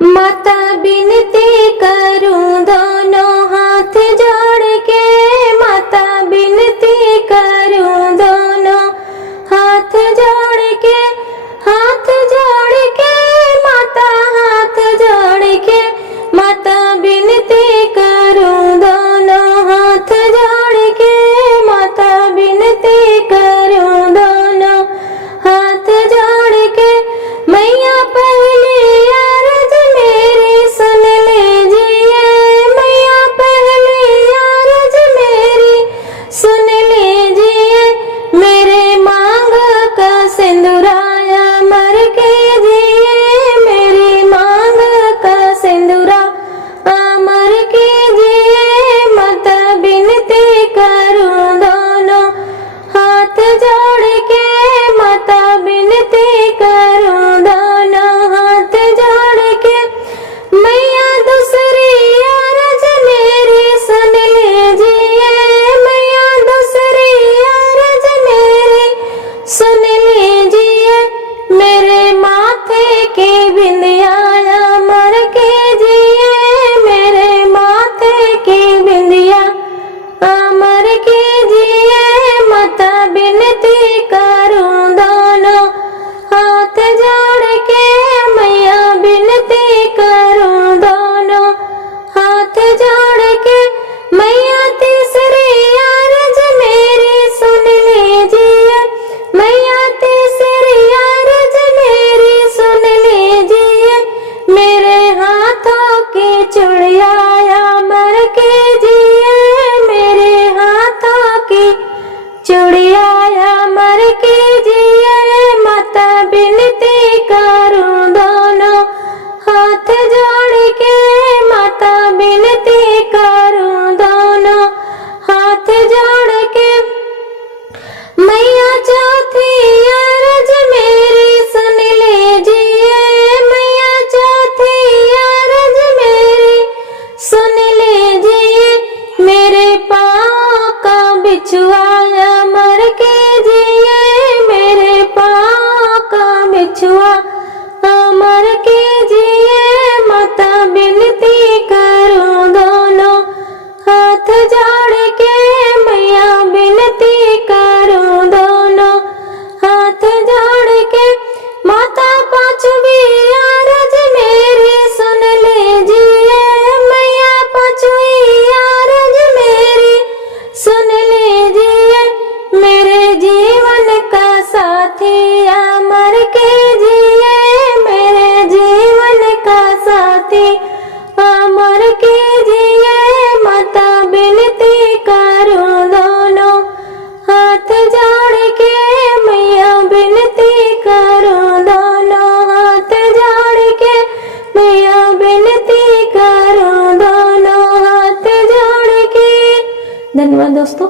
माता बिनती करूं दोनों हाथ जोड़ के, माता बिनती करूं दोनों हाथ जोड़ के, हाथ जोड़ के माता, हाथ जोड़ के माता बिनती करूं दोनों हाथ जोड़ के, माता बिनती करूं दोनों हाथ जोड़ के। मैया पहली अरज मेरी सुन लीजिए, मैया पहली अरज मेरी सुन लीजिए, मेरे मांग का सिंदूराया मर कीजिए, मेरी मांग का सिंदूरा अमर कीजिए। माता बिनती करूं दोनों हाथ जोड़ के, माता बिनती करूं दोनों हाथ जोड़ के। मैया दूसरी अरज मेरी सुन लीजिए, मैया दूसरी अरज मेरी सुन लीजिए, मेरे माथे की बिंदिया अमर कीजिए, मेरे माथे की बिंदिया अमर कीजिए। माता बिनती करूं दोनों हाथ जोड़ के, मैया बिनती करूं दोनों हाथ जोड़ के। मैया तीसरी अरज मेरी सुन लीजिए, मैया तीसरी अरज मेरी सुन लीजिए, मेरे हाथों की चूड़िया अमर कीजिए, मेरे हाथों की चूड़िया अमर कीजिए। माता बिनती करूं दोनों हाथ जोड़ के, माता बिनती करूं दोनों हाथ जोड़ के। मैया चौथी अरज मेरी सुन लीजिए, मैया चौथी अरज मेरी सुन लीजिए, मेरे पाँव का बिछुआ अमर कीजिए, मेरे पाँव का बिछुआ अमर कीजिए। माता बिनती करूं दोनों हाथ जोड़ के, मैया बिनती करूं दोनों हाथ जोड़ के। माता पांचवी अरज मेरी सुन लीजिए, मैया पांचवी अरज मेरी सुन लीजिए, मेरे जीवन का साथी अमर कीजिए, मेरे जीवन का साथी अमर कीजिए। माता बिनती करूं दोनों हाथ जोड़ के, मैया बिनती करूं दोनों हाथ जोड़ के, मैया बिनती करूं दोनों हाथ जोड़ के। धन्यवाद दोस्तों।